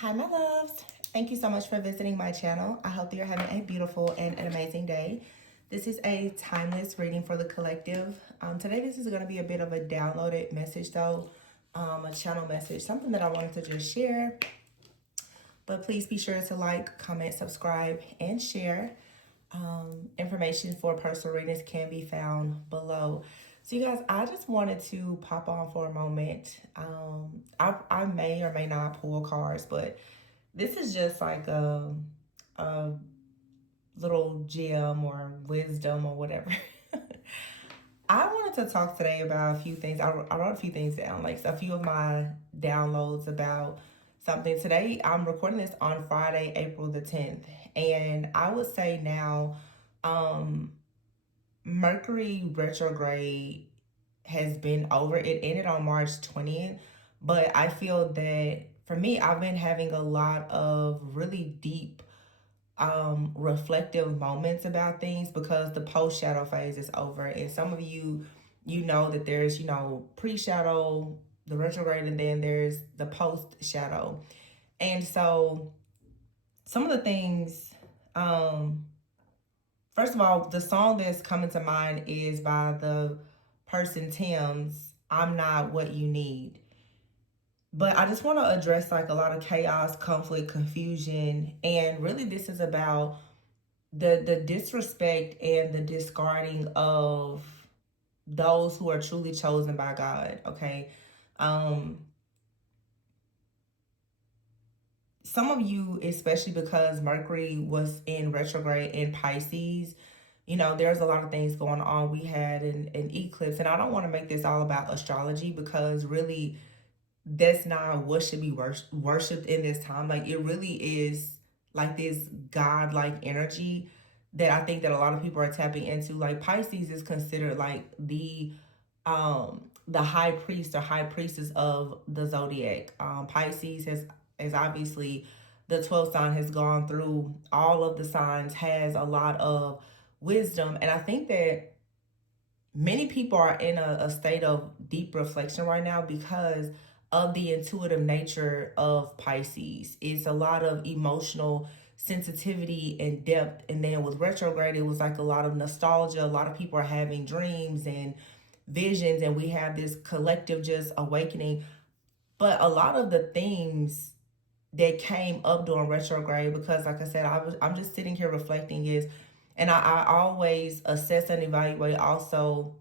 Hi, my loves. Thank you so much for visiting my channel. I hope that you're having a beautiful and an amazing day. This is a timeless reading for the collective. Today, this is going to be a bit of a downloaded message, though, a channel message, something that I wanted to just share. But please be sure to like, comment, subscribe, and share. Information for personal readings can be found below. So you guys, I just wanted to pop on for a moment. I may or may not pull cards, but this is just like a little gem or wisdom or whatever. I wanted to talk today about a few things. I wrote a few things down, like a few of my downloads about something. Today, I'm recording this on Friday, April the 10th. And I would say now, Mercury retrograde has been over. It ended on March 20th. But I feel that for me, I've been having a lot of really deep reflective moments about things because the post shadow phase is over. And some of you, you know that there's, pre-shadow, the retrograde, and then there's the post shadow. And so some of the things, first of all, the song that's coming to mind is by the person Tim's I'm Not What You Need. But I just want to address like a lot of chaos, conflict, confusion, and really this is about the disrespect and the discarding of those who are truly chosen by God. Okay. Some of you, especially because Mercury was in retrograde in Pisces, there's a lot of things going on. We had an eclipse, and I don't want to make this all about astrology because really that's not what should be worshipped in this time. Like it really is like this God-like energy that I think that a lot of people are tapping into. Like Pisces is considered like the high priest or high priestess of the zodiac. Pisces has obviously the 12th sign has gone through all of the signs, has a lot of wisdom, and I think that many people are in a state of deep reflection right now because of the intuitive nature of Pisces. It's a lot of emotional sensitivity and depth. And then with retrograde, it was like a lot of nostalgia. A lot of people are having dreams and visions, and we have this collective just awakening. But a lot of the things that came up during retrograde, because like I said, I'm just sitting here reflecting is, and I always assess and evaluate also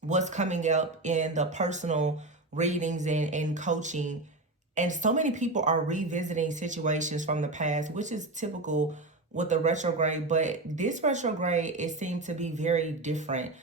what's coming up in the personal readings and coaching. And so many people are revisiting situations from the past, which is typical with the retrograde. But this retrograde, it seemed to be very different.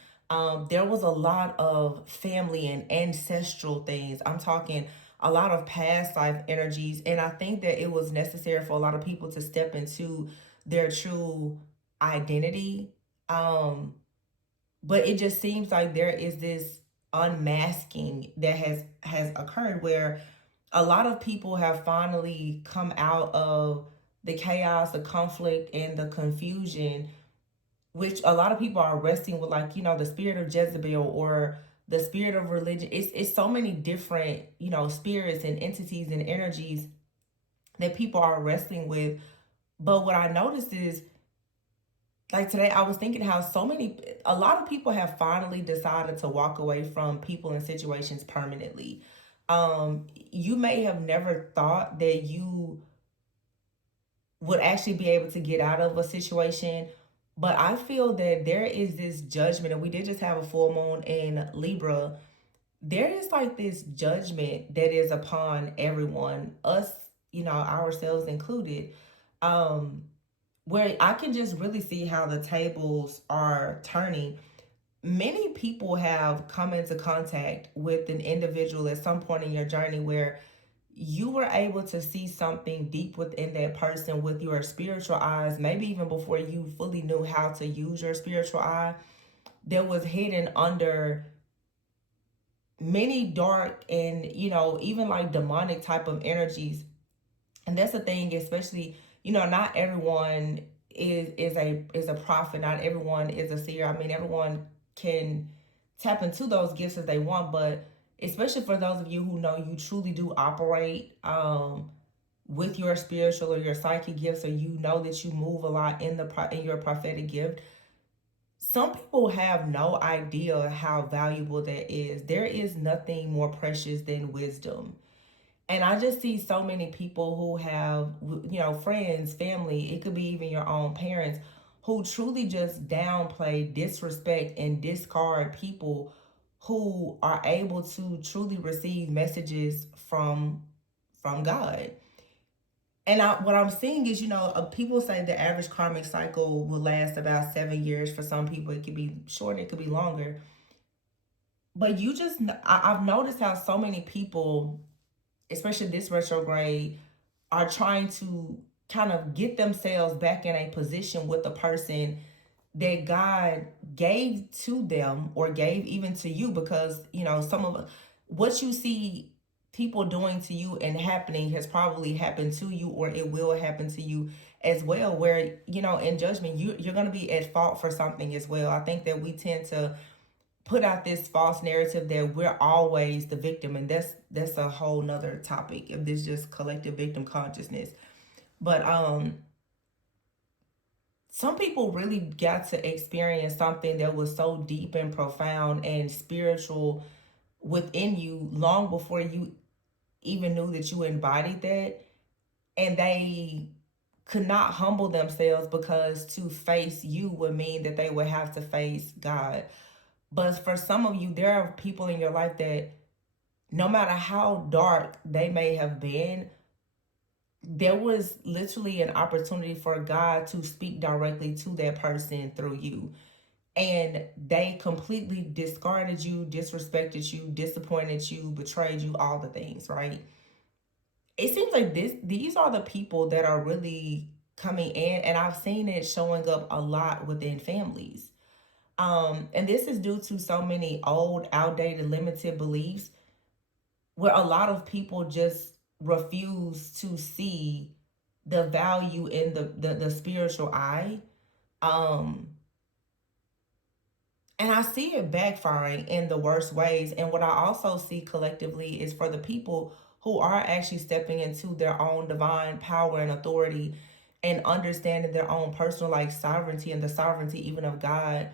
There was a lot of family and ancestral things. I'm talking a lot of past life energies. And I think that it was necessary for a lot of people to step into their true identity. But it just seems like there is this unmasking that has occurred where a lot of people have finally come out of the chaos, the conflict, and the confusion, which a lot of people are wrestling with, like, the spirit of Jezebel or the spirit of religion. It's so many different, spirits and entities and energies that people are wrestling with. But what I noticed is, like today, I was thinking how a lot of people have finally decided to walk away from people and situations permanently. You may have never thought that you would actually be able to get out of a situation, but I feel that there is this judgment, and we did just have a full moon in Libra. There is like this judgment that is upon everyone, us, ourselves included. Um, where I can just really see how the tables are turning. Many people have come into contact with an individual at some point in your journey where you were able to see something deep within that person with your spiritual eyes, maybe even before you fully knew how to use your spiritual eye, that was hidden under many dark and, even like demonic type of energies. And that's the thing, especially, not everyone is a prophet. Not everyone is a seer. I mean, everyone can tap into those gifts as they want, but especially for those of you who know you truly do operate with your spiritual or your psychic gifts, or you know that you move a lot in in your prophetic gift, some people have no idea how valuable that is. There is nothing more precious than wisdom. And I just see so many people who have, friends, family, it could be even your own parents, who truly just downplay, disrespect, and discard people who are able to truly receive messages from God. And what I'm seeing is, people say the average karmic cycle will last about 7 years. For some people, it could be shorter, it could be longer. But I've noticed how so many people, especially this retrograde, are trying to kind of get themselves back in a position with the person that God gave to them, or gave even to you, because some of what you see people doing to you and happening has probably happened to you, or it will happen to you as well, where in judgment you're going to be at fault for something as well. I think that we tend to put out this false narrative that we're always the victim, and that's a whole nother topic of this just collective victim consciousness. But some people really got to experience something that was so deep and profound and spiritual within you long before you even knew that you embodied that. And they could not humble themselves, because to face you would mean that they would have to face God. But for some of you, there are people in your life that no matter how dark they may have been, there was literally an opportunity for God to speak directly to that person through you. And they completely discarded you, disrespected you, disappointed you, betrayed you, all the things, right? It seems like these are the people that are really coming in, and I've seen it showing up a lot within families. And this is due to so many old, outdated, limited beliefs, where a lot of people just refuse to see the value in the spiritual eye. Um, and I see it backfiring in the worst ways. And what I also see collectively is for the people who are actually stepping into their own divine power and authority, and understanding their own personal sovereignty, and the sovereignty even of God,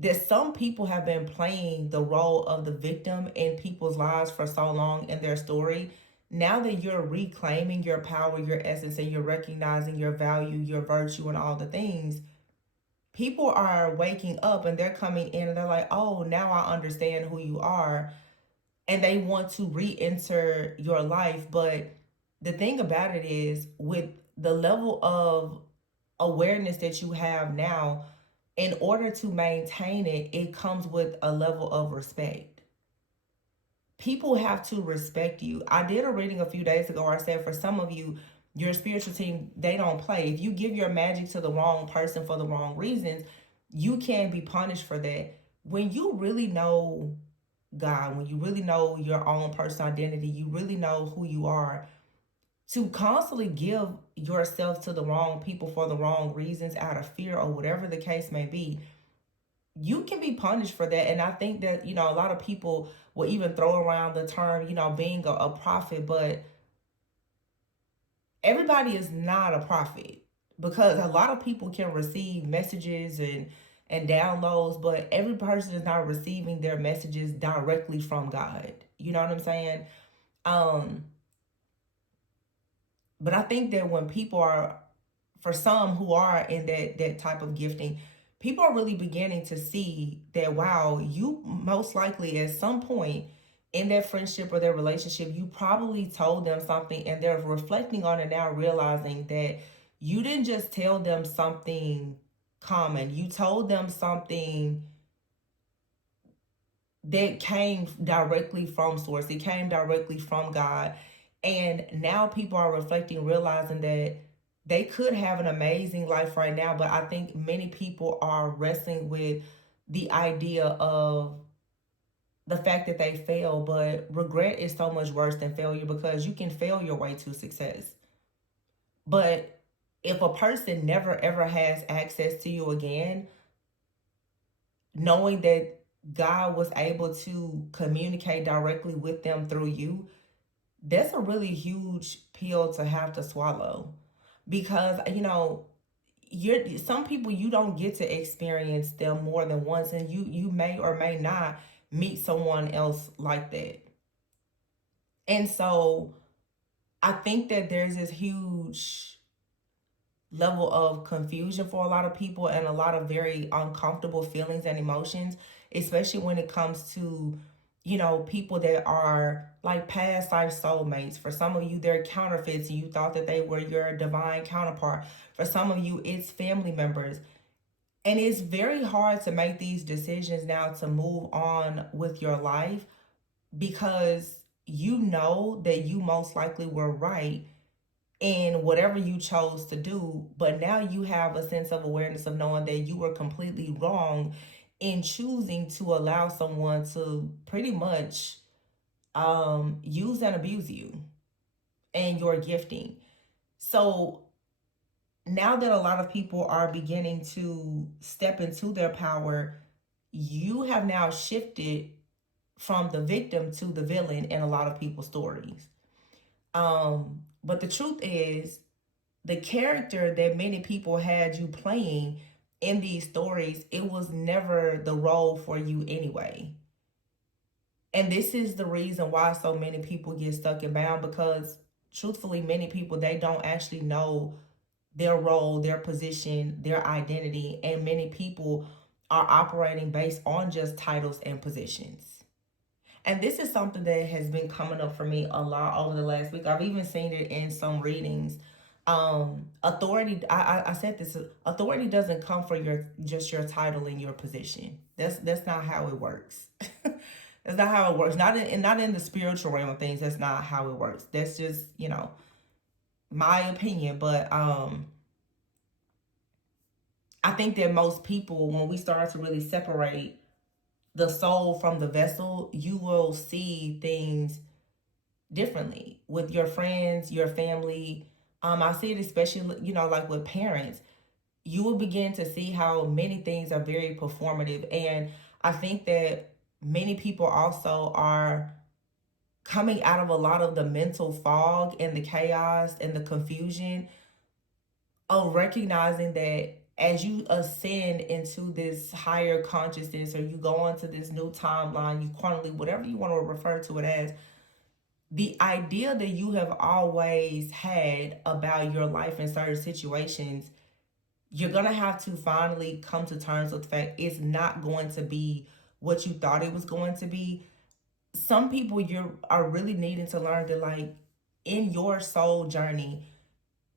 that some people have been playing the role of the victim in people's lives for so long in their story. Now that you're reclaiming your power, your essence, and you're recognizing your value, your virtue, and all the things, people are waking up and they're coming in and they're like, oh, now I understand who you are. And they want to re enter your life. But the thing about it is, with the level of awareness that you have now, in order to maintain it, it comes with a level of respect. People have to respect you. I did a reading a few days ago where I said, for some of you, your spiritual team, they don't play. If you give your magic to the wrong person for the wrong reasons, you can be punished for that. When you really know God, when you really know your own personal identity, you really know who you are, to constantly give yourself to the wrong people for the wrong reasons out of fear or whatever the case may be, you can be punished for that. And I think that, a lot of people will even throw around the term, being a prophet, but everybody is not a prophet, because a lot of people can receive messages and downloads, but every person is not receiving their messages directly from God. You know what I'm saying? Um, but I think that when people are, for some who are in that type of gifting, people are really beginning to see that, wow, you most likely at some point in that friendship or their relationship, you probably told them something, and they're reflecting on it now, realizing that you didn't just tell them something common. You told them something that came directly from source. It came directly from God. And now people are reflecting, realizing that they could have an amazing life right now. But I think many people are wrestling with the idea of the fact that they fail. But regret is so much worse than failure, because you can fail your way to success. But if a person never ever has access to you again, knowing that God was able to communicate directly with them through you, that's a really huge pill to have to swallow, because you're some people, you don't get to experience them more than once, and you may or may not meet someone else like that. And so I think that there's this huge level of confusion for a lot of people, and a lot of very uncomfortable feelings and emotions, especially when it comes to, people that are like past life soulmates. For some of you, they're counterfeits, and you thought that they were your divine counterpart. For some of you, it's family members. And it's very hard to make these decisions now to move on with your life, because you know that you most likely were right in whatever you chose to do, but now you have a sense of awareness of knowing that you were completely wrong in choosing to allow someone to pretty much use and abuse you and your gifting. So now that a lot of people are beginning to step into their power, you have now shifted from the victim to the villain in a lot of people's stories. But the truth is, the character that many people had you playing in these stories, it was never the role for you anyway. And this is the reason why so many people get stuck and bound, because truthfully, many people, they don't actually know their role, their position, their identity, and many people are operating based on just titles and positions. And this is something that has been coming up for me a lot over the last week. I've even seen it in some readings. Authority, I said this, authority doesn't come for your title and your position. That's not how it works. That's not how it works. Not in the spiritual realm of things. That's not how it works. That's just, my opinion. But I think that most people, when we start to really separate the soul from the vessel, you will see things differently with your friends, your family. I see it especially, like with parents. You will begin to see how many things are very performative. And I think that many people also are coming out of a lot of the mental fog and the chaos and the confusion of recognizing that as you ascend into this higher consciousness, or you go onto this new timeline, you quantity, whatever you want to refer to it as, the idea that you have always had about your life in certain situations, you're going to have to finally come to terms with the fact it's not going to be what you thought it was going to be. Some people, you are really needing to learn that, like, in your soul journey,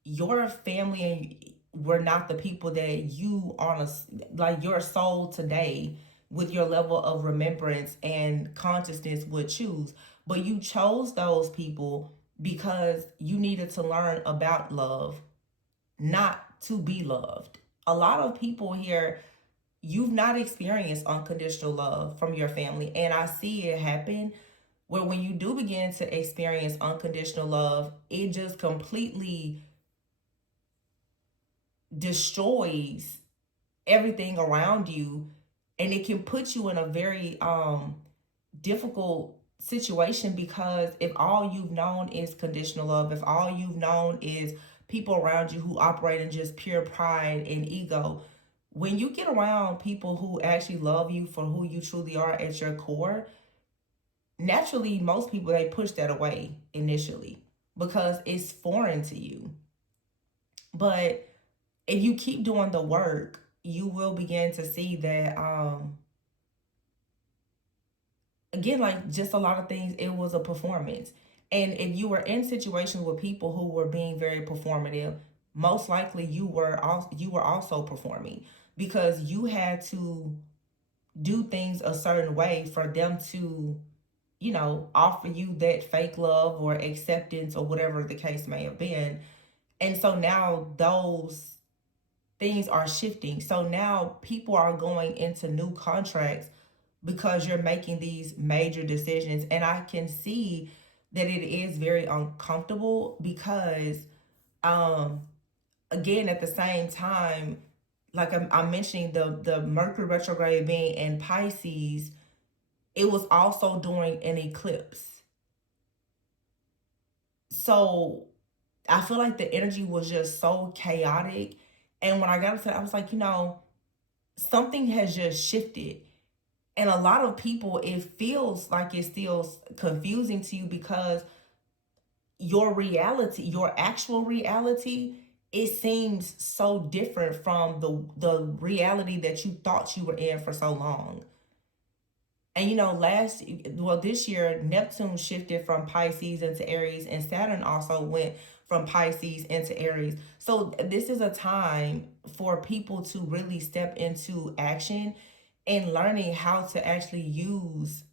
your family were not the people that you on a, like, your soul today with your level of remembrance and consciousness would choose. But you chose those people because you needed to learn about love, not to be loved. A lot of people here, you've not experienced unconditional love from your family, and I see it happen where when you do begin to experience unconditional love, it just completely destroys everything around you, and it can put you in a very difficult situation, because if all you've known is conditional love, if all you've known is people around you who operate in just pure pride and ego, when you get around people who actually love you for who you truly are at your core, naturally most people, they push that away initially because it's foreign to you. But if you keep doing the work, you will begin to see that again, like, just a lot of things, it was a performance. And if you were in situations with people who were being very performative, most likely you were also performing, because you had to do things a certain way for them to, offer you that fake love or acceptance or whatever the case may have been. And so now those things are shifting. So now people are going into new contracts because you're making these major decisions. And I can see that it is very uncomfortable because, um, again, at the same time, like I'm mentioning, the Mercury retrograde being in Pisces, it was also during an eclipse. So I feel like the energy was just so chaotic. And when I got upset, I was like, something has just shifted. And a lot of people, it feels like it's still confusing to you because your reality, your actual reality, it seems so different from the reality that you thought you were in for so long. And this year, Neptune shifted from Pisces into Aries, and Saturn also went from Pisces into Aries. So this is a time for people to really step into action and learning how to actually use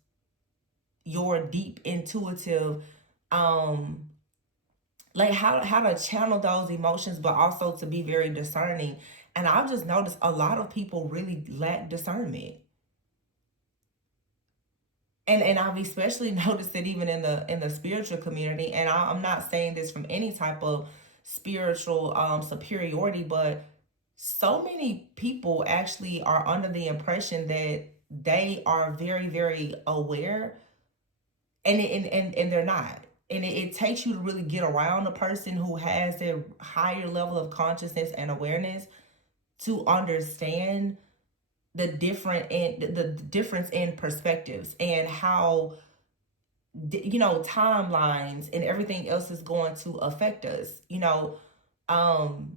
your deep intuitive, um like how to channel those emotions, but also to be very discerning. And I've just noticed a lot of people really lack discernment. And I've especially noticed it even in the spiritual community. And I'm not saying this from any type of spiritual superiority, but so many people actually are under the impression that they are very, very aware, and they're not. And it takes you to really get around a person who has a higher level of consciousness and awareness to understand the difference in perspectives, and how timelines and everything else is going to affect us. Um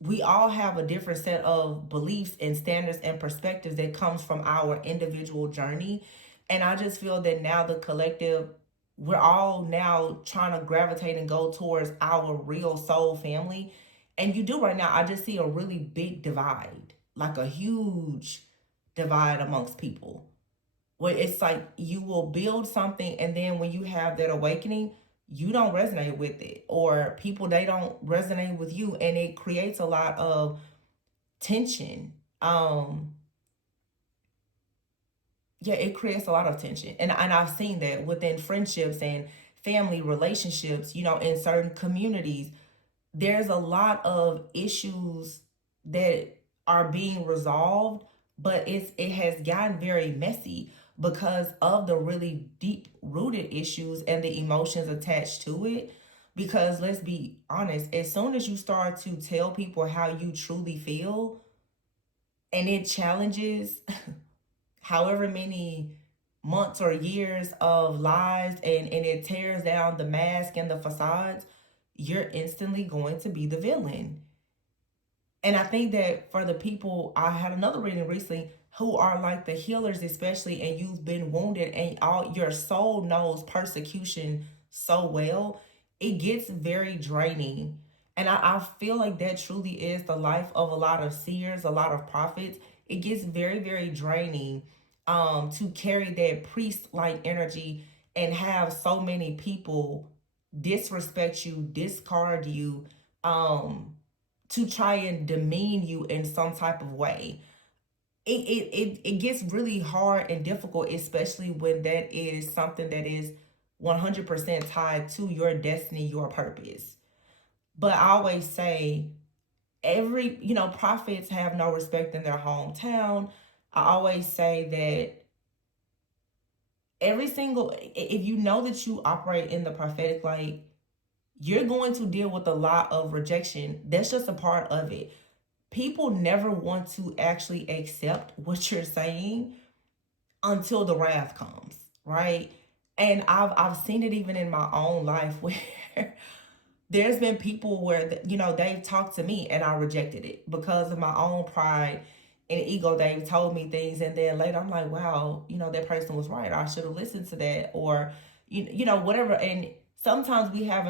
we all have a different set of beliefs and standards and perspectives that comes from our individual journey. And I just feel that now the collective, we're all now trying to gravitate and go towards our real soul family. And you do right now, I just see a really big divide, like a huge divide amongst people, where it's like you will build something, and then when you have that awakening, you don't resonate with it, or people, they don't resonate with you, and it creates a lot of tension. Yeah, it creates a lot of tension, and I've seen that within friendships and family relationships, in certain communities. There's a lot of issues that are being resolved, but it has gotten very messy because of the really deep rooted issues and the emotions attached to it. Because let's be honest, as soon as you start to tell people how you truly feel, and it challenges however many months or years of lies, and it tears down the mask and the facades, you're instantly going to be the villain. And I think that for the people, I had another reading recently, who are like the healers, especially, and you've been wounded and all your soul knows persecution so well, it gets very draining. And I feel like that truly is the life of a lot of seers, a lot of prophets. It gets very, very draining to carry that priest like energy and have so many people disrespect you, discard you, to try and demean you in some type of way. It gets really hard and difficult, especially when that is something that is 100% tied to your destiny, your purpose. But I always say, prophets have no respect in their hometown. I always say that if you know that you operate in the prophetic light, you're going to deal with a lot of rejection. That's just a part of it. People never want to actually accept what you're saying until the wrath comes, right? And I've seen it even in my own life where there's been people where they've talked to me and I rejected it because of my own pride and ego. They've told me things, and then later I'm like, wow, that person was right. I should have listened to that, or whatever. And sometimes we have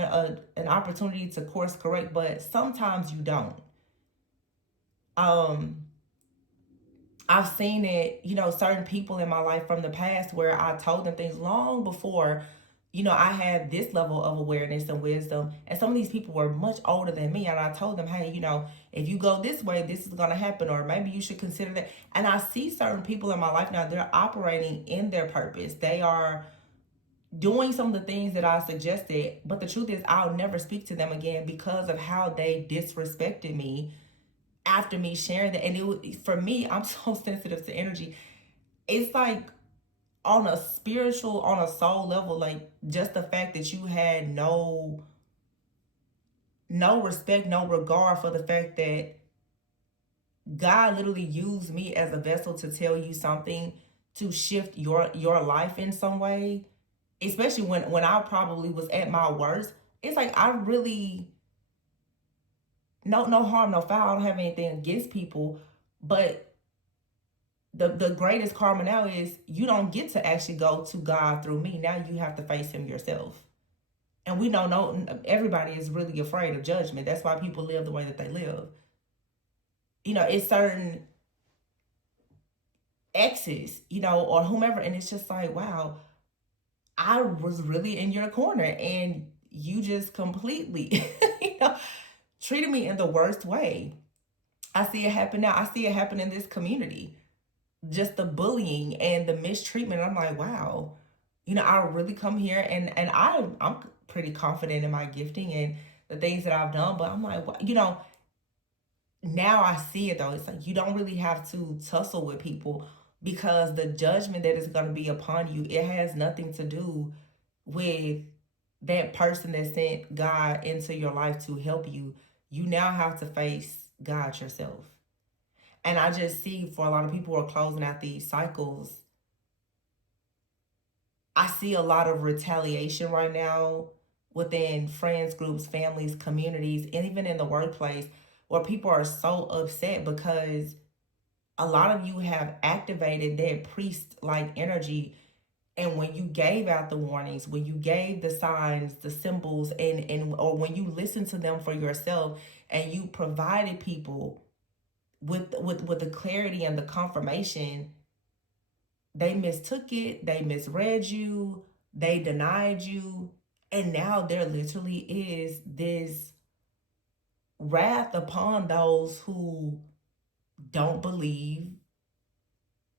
an opportunity to course correct, but sometimes you don't. um I've seen it, certain people in my life from the past where I told them things long before, I had this level of awareness and wisdom. And some of these people were much older than me. And I told them, hey, if you go this way, this is going to happen, or maybe you should consider that. And I see certain people in my life now, they're operating in their purpose. They are doing some of the things that I suggested. But the truth is, I'll never speak to them again because of how they disrespected me after me sharing that. And for me, I'm so sensitive to energy. It's like on a spiritual, on a soul level, like just the fact that you had no respect, no regard for the fact that God literally used me as a vessel to tell you something, to shift your life in some way, especially when I probably was at my worst. It's like I really, no harm, no foul. I don't have anything against people, but the greatest karma now is you don't get to actually go to God through me. Now you have to face him yourself. And we don't know, everybody is really afraid of judgment. That's why people live the way that they live. It's certain exes, or whomever, and it's just like, wow, I was really in your corner and you just completely, you know, treated me in the worst way. I see it happen now. I see it happen in this community. Just the bullying and the mistreatment. I'm like, wow, I really come here, and I'm pretty confident in my gifting and the things that I've done. But I'm like, now I see it though. It's like you don't really have to tussle with people, because the judgment that is going to be upon you, it has nothing to do with that person that sent God into your life to help you. You now have to face God yourself. And I just see, for a lot of people who are closing out these cycles, I see a lot of retaliation right now within friends, groups, families, communities, and even in the workplace, where people are so upset because a lot of you have activated that priest like energy. And when you gave out the warnings, when you gave the signs, the symbols, and or when you listened to them for yourself, and you provided people with the clarity and the confirmation, they mistook it, they misread you, they denied you, and now there literally is this wrath upon those who don't believe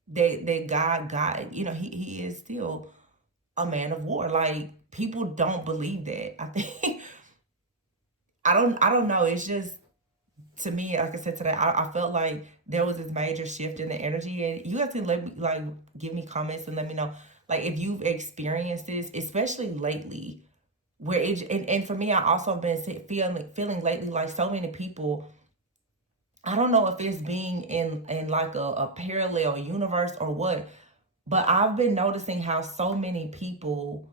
that God, he is still a man of war. Like, people don't believe that. I think I don't know. It's just, to me, like I said today, I felt like there was this major shift in the energy, and you have to let me, like, give me comments and let me know, like, if you've experienced this, especially lately, where and for me, I also have been feeling lately like so many people. I don't know if it's being in like a parallel universe or what, but I've been noticing how so many people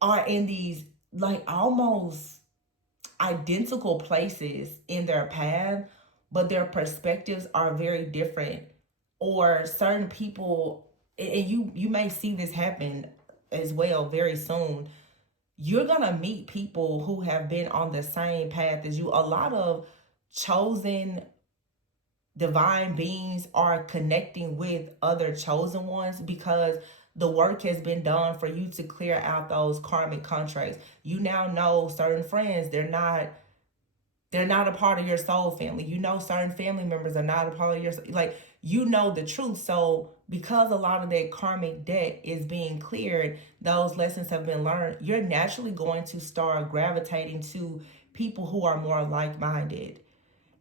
are in these, like, almost identical places in their path, but their perspectives are very different. Or certain people, and you may see this happen as well very soon. You're gonna meet people who have been on the same path as you. A lot of chosen divine beings are connecting with other chosen ones, because the work has been done for you to clear out those karmic contracts. You now know certain friends, they're not a part of your soul family. Certain family members are not a part of your, like, the truth. So because a lot of that karmic debt is being cleared, those lessons have been learned, you're naturally going to start gravitating to people who are more like-minded.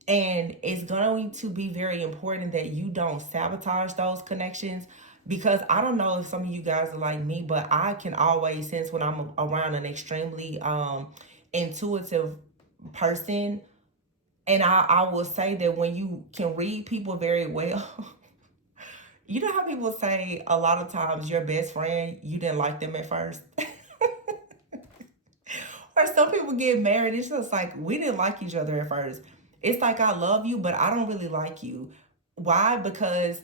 And it's going to be very important that you don't sabotage those connections, because I don't know if some of you guys are like me, but I can always sense when I'm around an extremely intuitive person. And I will say that when you can read people very well, you know how people say a lot of times your best friend, you didn't like them at first? Or some people get married, it's just like, we didn't like each other at first. It's like, I love you, but I don't really like you. Why? Because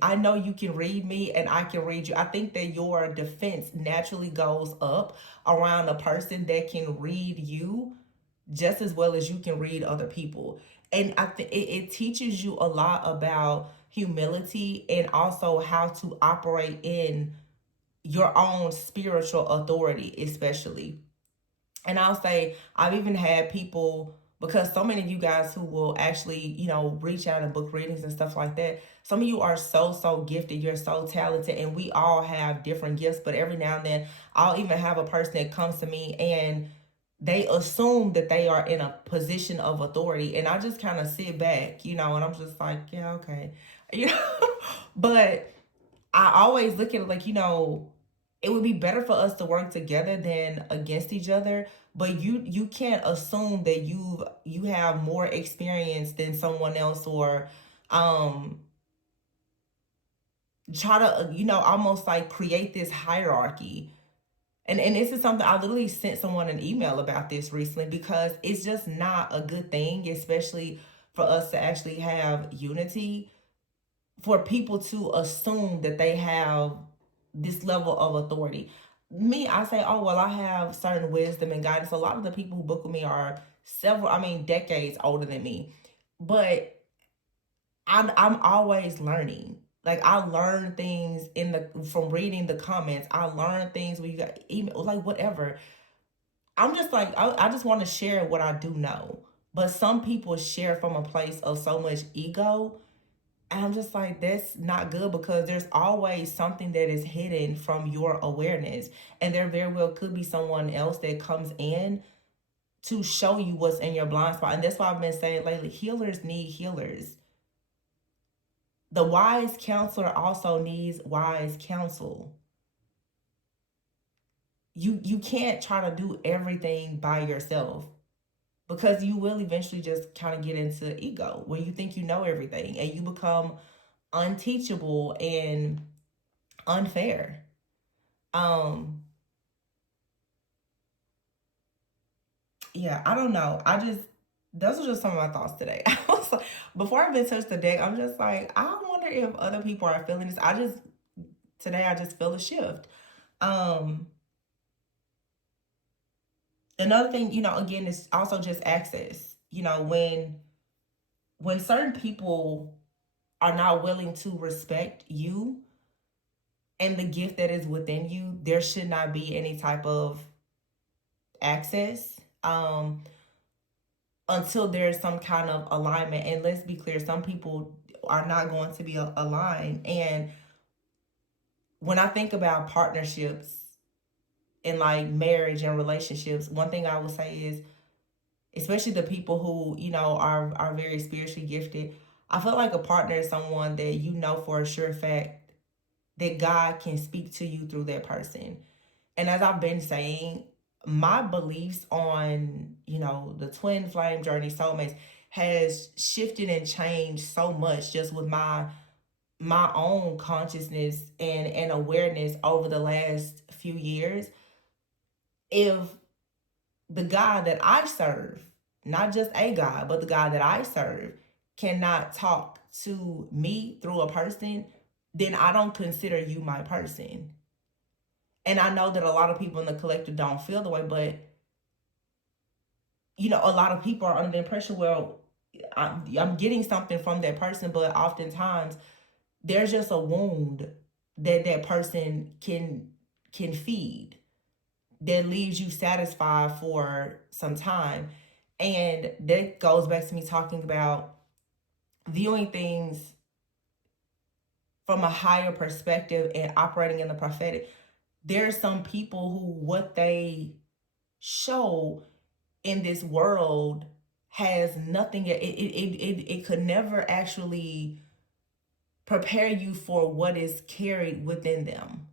I know you can read me and I can read you. I think that your defense naturally goes up around a person that can read you just as well as you can read other people. And I think it teaches you a lot about humility, and also how to operate in your own spiritual authority, especially. And I'll say, I've even had people, because so many of you guys who will actually, reach out and book readings and stuff like that, some of you are so gifted, you're so talented, and we all have different gifts. But every now and then, I'll even have a person that comes to me and they assume that they are in a position of authority. And I just kind of sit back, and I'm just like, yeah, okay. you know, but I always look at it like, it would be better for us to work together than against each other. But you can't assume that you have more experience than someone else, or um try to, almost like create this hierarchy. And this is something I literally sent someone an email about this recently, because it's just not a good thing, especially for us to actually have unity, for people to assume that they have this level of authority. Me, I say, oh, well, I have certain wisdom and guidance. A lot of the people who book with me are decades older than me. But I'm always learning. Like, I learn things from reading the comments. I learn things when you got email, like whatever. I'm just like, I just want to share what I do know. But some people share from a place of so much ego. And I'm just like, that's not good, because there's always something that is hidden from your awareness. And there very well could be someone else that comes in to show you what's in your blind spot. And that's why I've been saying lately, healers need healers. The wise counselor also needs wise counsel. You can't try to do everything by yourself, because you will eventually just kind of get into ego where you think you know everything, and you become unteachable and unfair. Um yeah, I don't know. Those are just some of my thoughts today. I was like, before I even touched the deck, I'm just like, I wonder if other people are feeling this. Today I just feel a shift. Um Another thing, again, is also just access. When certain people are not willing to respect you and the gift that is within you, there should not be any type of access, until there's some kind of alignment. And let's be clear, some people are not going to be aligned. And when I think about partnerships and like marriage and relationships, one thing I would say is, especially the people who are very spiritually gifted, I feel like a partner is someone that for a sure fact that God can speak to you through that person. And as I've been saying, my beliefs on the twin flame journey, soulmates, has shifted and changed so much, just with my own consciousness and awareness over the last few years. If the God that I serve, not just a God, but the God that I serve, cannot talk to me through a person, then I don't consider you my person. And I know that a lot of people in the collective don't feel the way, but a lot of people are under the impression, well, I'm getting something from that person, but oftentimes there's just a wound that person can feed, that leaves you satisfied for some time. And that goes back to me talking about viewing things from a higher perspective and operating in the prophetic. There's some people who what they show in this world has nothing. It could never actually prepare you for what is carried within them.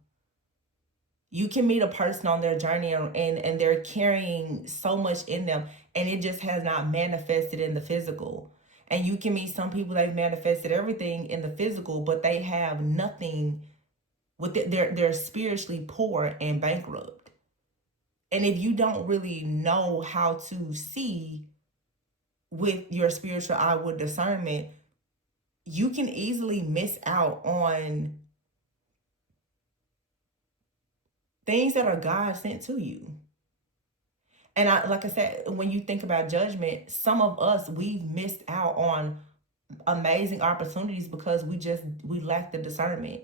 You can meet a person on their journey, and they're carrying so much in them, and it just has not manifested in the physical. And you can meet some people, they've manifested everything in the physical, but they have nothing with it. They're spiritually poor and bankrupt. And if you don't really know how to see with your spiritual eye, with discernment, you can easily miss out on things that are God sent to you. And like I said, when you think about judgment, some of us, we've missed out on amazing opportunities because we lack the discernment,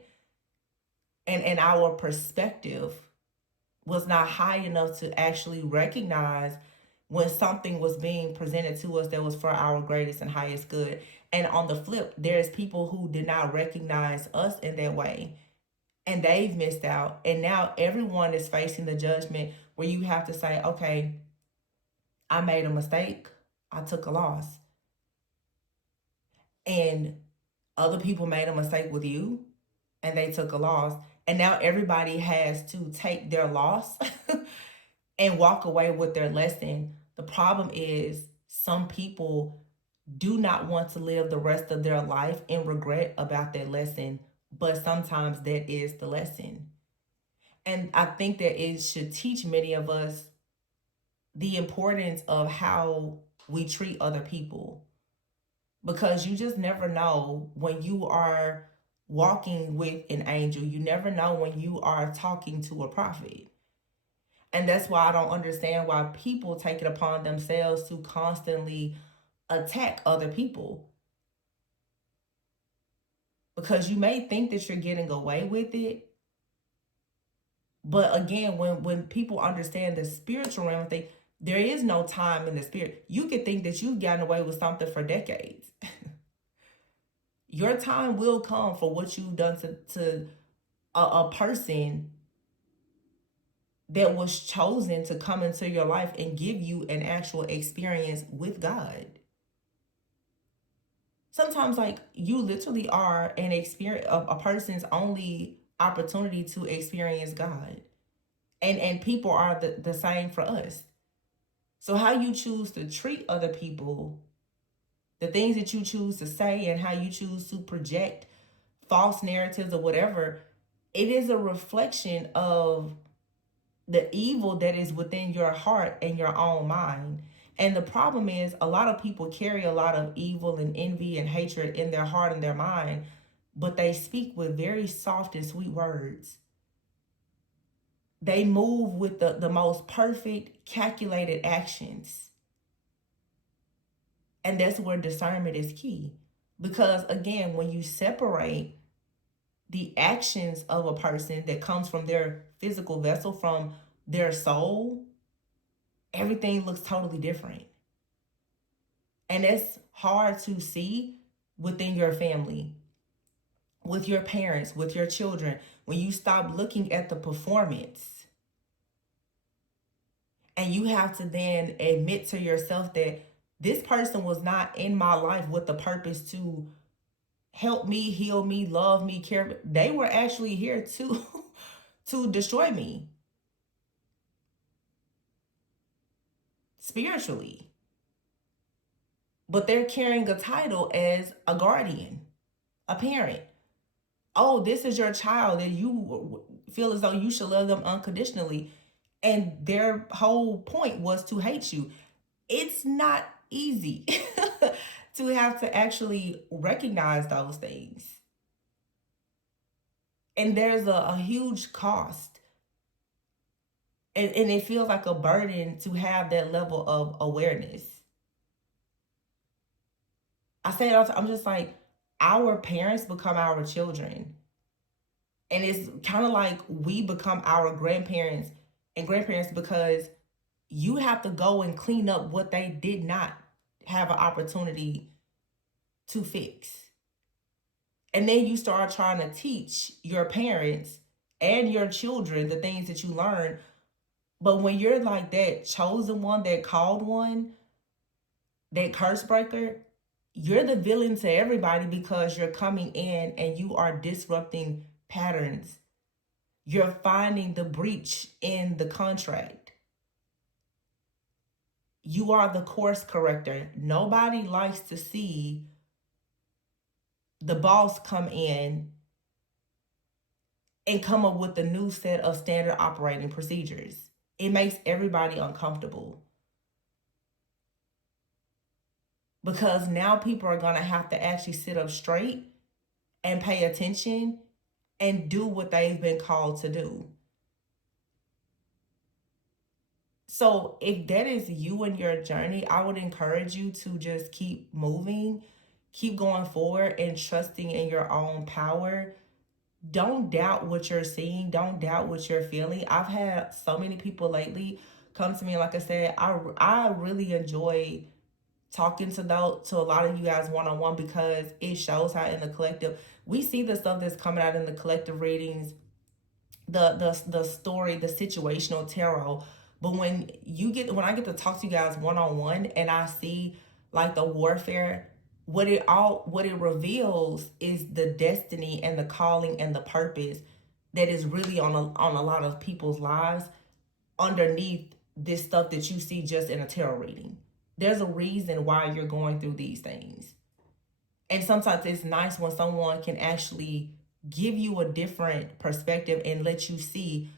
and our perspective was not high enough to actually recognize when something was being presented to us that was for our greatest and highest good. And on the flip, there's people who did not recognize us in that way, and they've missed out. And now everyone is facing the judgment where you have to say, okay, I made a mistake, I took a loss, and other people made a mistake with you. and they took a loss. And now everybody has to take their loss and walk away with their lesson. The problem is some people do not want to live the rest of their life in regret about their lesson, but sometimes that is the lesson. And I think that it should teach many of us the importance of how we treat other people, because you just never know when you are walking with an angel. You never know when you are talking to a prophet. And that's why I don't understand why people take it upon themselves to constantly attack other people. Because you may think that you're getting away with it, but again, when people understand the spiritual realm thing, there is no time in the spirit. You could think that you've gotten away with something for decades. Your time will come for what you've done to a person that was chosen to come into your life and give you an actual experience with God. Sometimes, like, you literally are an experience, a person's only opportunity to experience God. And people are the same for us. So how you choose to treat other people, the things that you choose to say, and how you choose to project false narratives or whatever, it is a reflection of the evil that is within your heart and your own mind. And the problem is, a lot of people carry a lot of evil and envy and hatred in their heart and their mind, but they speak with very soft and sweet words. They move with the most perfect, calculated actions. And that's where discernment is key. Because again, when you separate the actions of a person that comes from their physical vessel, from their soul, everything looks totally different. And it's hard to see within your family, with your parents, with your children, when you stop looking at the performance and you have to then admit to yourself that this person was not in my life with the purpose to help me, heal me, love me, care. They were actually here to to destroy me spiritually. But they're carrying a title as a guardian, a parent. Oh, this is your child and you feel as though you should love them unconditionally. And their whole point was to hate you. It's not easy to have to actually recognize those things. And there's a huge cost. And it feels like a burden to have that level of awareness. I say it all the time, I'm just like, our parents become our children. And it's kind of like we become our grandparents and grandparents, because you have to go and clean up what they did not have an opportunity to fix. And then you start trying to teach your parents and your children the things that you learned. But when you're like that chosen one, that called one, that curse breaker, you're the villain to everybody, because you're coming in and you are disrupting patterns. You're finding the breach in the contract. You are the course corrector. Nobody likes to see the boss come in and come up with a new set of standard operating procedures. It makes everybody uncomfortable, because now people are going to have to actually sit up straight and pay attention and do what they've been called to do. So if that is you in your journey, I would encourage you to just keep moving, keep going forward, and trusting in your own power. Don't doubt what you're seeing. Don't doubt what you're feeling. I've had so many people lately come to me. Like I said, I really enjoy talking to a lot of you guys one-on-one, because it shows how in the collective we see the stuff that's coming out in the collective readings, the story, the situational tarot. But when I get to talk to you guys one-on-one and I see like the warfare what it reveals is the destiny and the calling and the purpose that is really on a lot of people's lives underneath this stuff that you see just in a tarot reading. There's a reason why you're going through these things. And sometimes it's nice when someone can actually give you a different perspective and let you see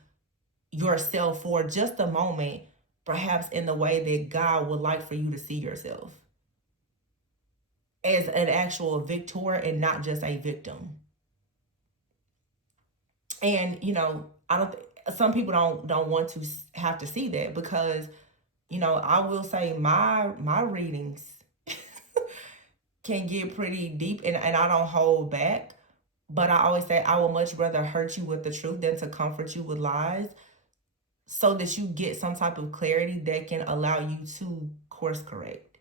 yourself for just a moment, perhaps in the way that God would like for you to see yourself, as an actual victor and not just a victim. And I don't. Some people don't want to have to see that, because I will say my readings can get pretty deep, and I don't hold back. But I always say I would much rather hurt you with the truth than to comfort you with lies, so that you get some type of clarity that can allow you to course correct.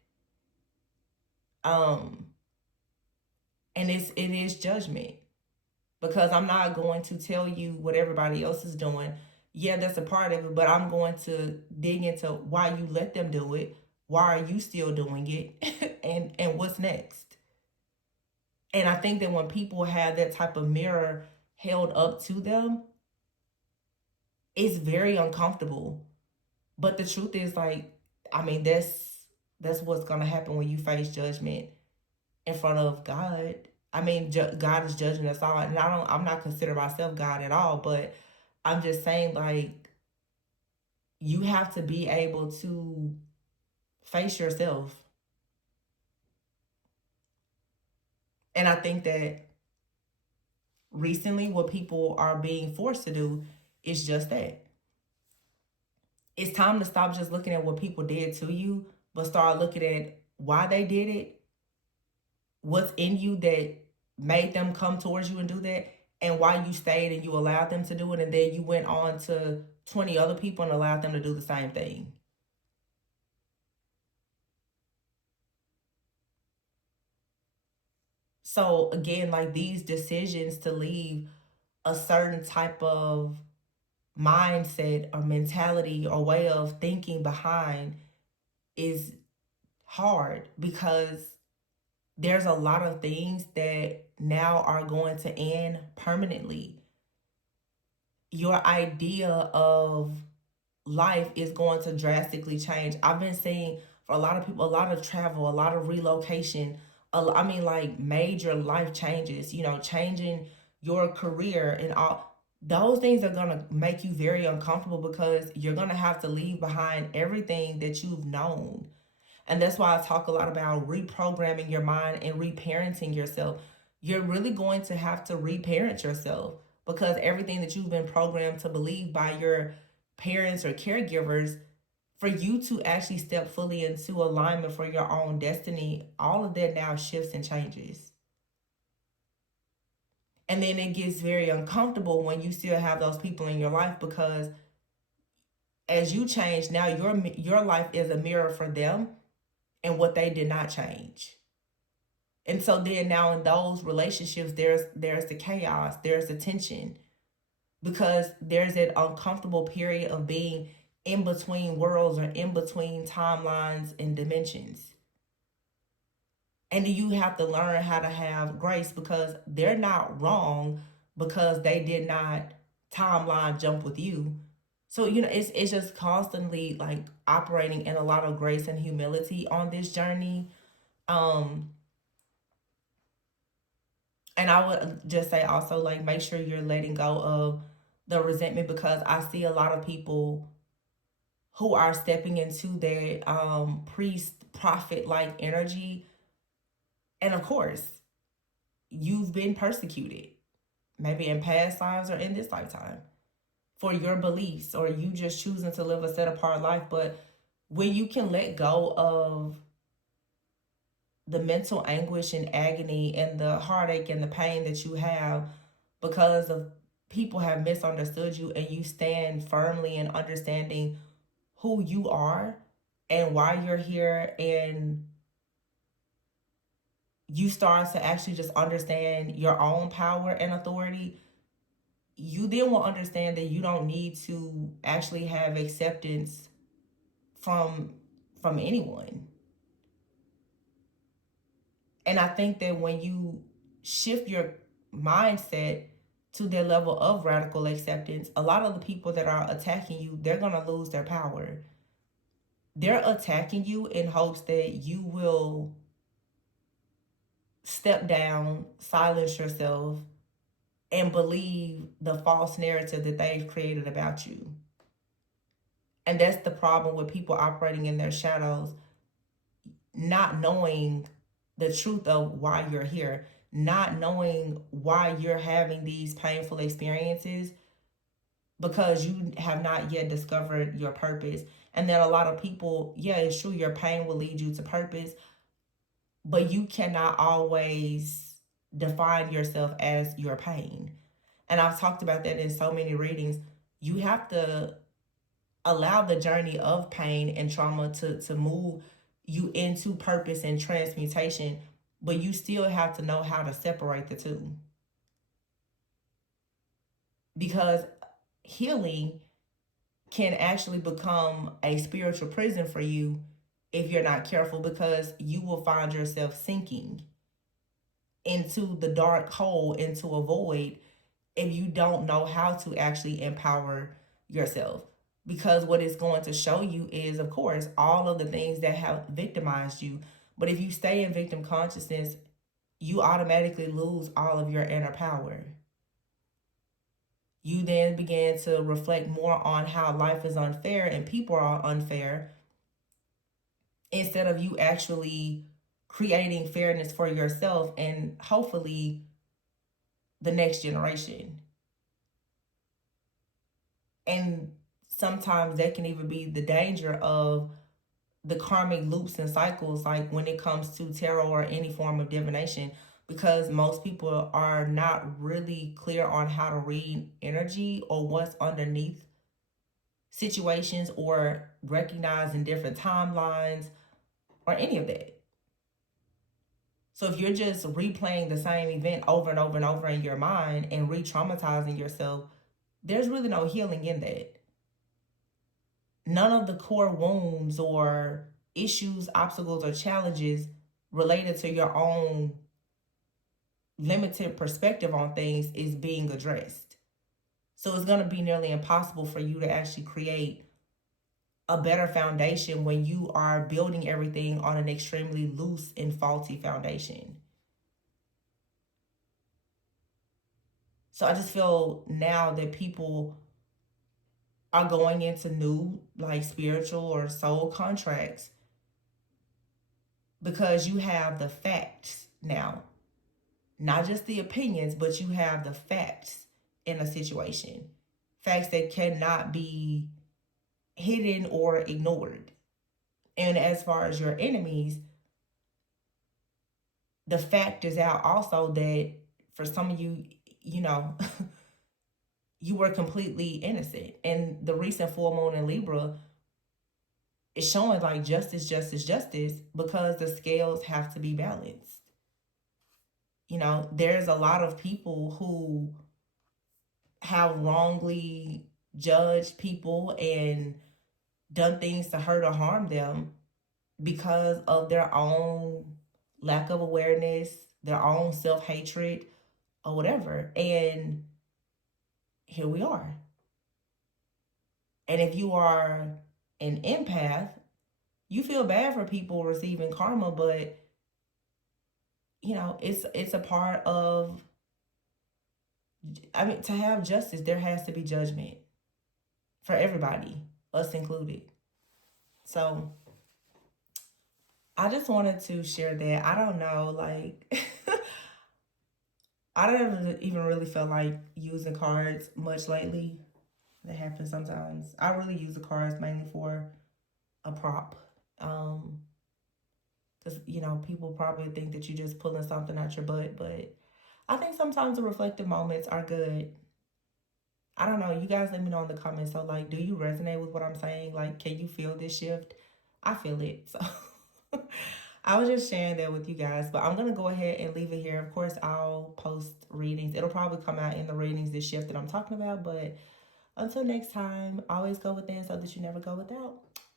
Um, and it is judgment, because I'm not going to tell you what everybody else is doing. Yeah, that's a part of it, but I'm going to dig into why you let them do it. Why are you still doing it? and what's next? And I think that when people have that type of mirror held up to them, it's very uncomfortable. But the truth is, like, I mean, that's what's gonna happen when you face judgment in front of God. I mean, God is judging us all, and I'm not considering myself God at all, but I'm just saying, like, you have to be able to face yourself. And I think that recently, what people are being forced to do is just that. It's time to stop just looking at what people did to you, but start looking at why they did it, what's in you that made them come towards you and do that, and why you stayed and you allowed them to do it, and then you went on to 20 other people and allowed them to do the same thing. So again, like, these decisions to leave a certain type of mindset or mentality or way of thinking behind is hard, because there's a lot of things that now are going to end permanently. Your idea of life is going to drastically change. I've been seeing, for a lot of people, a lot of travel, a lot of relocation. I mean, like, major life changes, changing your career and all. Those things are going to make you very uncomfortable, because you're going to have to leave behind everything that you've known. And that's why I talk a lot about reprogramming your mind and reparenting yourself. You're really going to have to reparent yourself, because everything that you've been programmed to believe by your parents or caregivers, for you to actually step fully into alignment for your own destiny, all of that now shifts and changes. And then it gets very uncomfortable when you still have those people in your life, because as you change, now your life is a mirror for them and what they did not change. And so then now in those relationships, there's the chaos, there's the tension, because there's that uncomfortable period of being in between worlds or in between timelines and dimensions. And you have to learn how to have grace, because they're not wrong because they did not timeline jump with you. So it's just constantly, like, operating in a lot of grace and humility on this journey. Um and I would just say also, like, make sure you're letting go of the resentment, because I see a lot of people who are stepping into their priest prophet like energy. And of course, you've been persecuted, maybe in past lives or in this lifetime, for your beliefs, or you just choosing to live a set apart life. But when you can let go of the mental anguish and agony and the heartache and the pain that you have because of people have misunderstood you, and you stand firmly in understanding who you are and why you're here, and you start to actually just understand your own power and authority, you then will understand that you don't need to actually have acceptance from anyone. And I think that when you shift your mindset to their level of radical acceptance, a lot of the people that are attacking you, they're going to lose their power. They're attacking you in hopes that you will step down, silence yourself, and believe the false narrative that they've created about you. And that's the problem with people operating in their shadows, not knowing the truth of why you're here, not knowing why you're having these painful experiences, because you have not yet discovered your purpose. And then a lot of people, yeah, it's true, your pain will lead you to purpose, but you cannot always define yourself as your pain. And I've talked about that in so many readings. You have to allow the journey of pain and trauma to move you into purpose and transmutation, but you still have to know how to separate the two. Because healing can actually become a spiritual prison for you if you're not careful, because you will find yourself sinking into the dark hole, into a void, if you don't know how to actually empower yourself. Because what it's going to show you is, of course, all of the things that have victimized you. But if you stay in victim consciousness, you automatically lose all of your inner power. You then begin to reflect more on how life is unfair and people are unfair, instead of you actually creating fairness for yourself and hopefully the next generation. And sometimes that can even be the danger of the karmic loops and cycles, like when it comes to tarot or any form of divination, because most people are not really clear on how to read energy or what's underneath situations, or recognizing different timelines or any of that. So if you're just replaying the same event over and over and over in your mind and re-traumatizing yourself, there's really no healing in that. None of the core wounds or issues, obstacles, or challenges related to your own limited perspective on things is being addressed. So it's going to be nearly impossible for you to actually create a better foundation when you are building everything on an extremely loose and faulty foundation. So I just feel now that people are going into new, like, spiritual or soul contracts because you have the facts now. Not just the opinions, but you have the facts in a situation. Facts that cannot be hidden or ignored. And as far as your enemies, the fact is out also that for some of you, you know, you were completely innocent. And the recent full moon in Libra is showing like justice, justice, justice, because the scales have to be balanced. You know, there's a lot of people who have wrongly judged people and done things to hurt or harm them because of their own lack of awareness, their own self-hatred, or whatever. And here we are. And if you are an empath, you feel bad for people receiving karma, but you know, it's a part of, I mean, to have justice, there has to be judgment for everybody, us included. So I just wanted to share that. I don't know, like, I don't even really feel like using cards much lately. That happens sometimes. I really use the cards mainly for a prop. Because, you know, people probably think that you're just pulling something out your butt, but I think sometimes the reflective moments are good. I don't know. You guys let me know in the comments. So, like, do you resonate with what I'm saying? Like, can you feel this shift? I feel it. So, I was just sharing that with you guys. But I'm going to go ahead and leave it here. Of course, I'll post readings. It'll probably come out in the readings, this shift that I'm talking about. But until next time, always go within so that you never go without.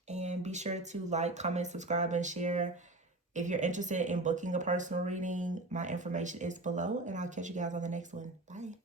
And be sure to like, comment, subscribe, and share. If you're interested in booking a personal reading, my information is below, and I'll catch you guys on the next one. Bye.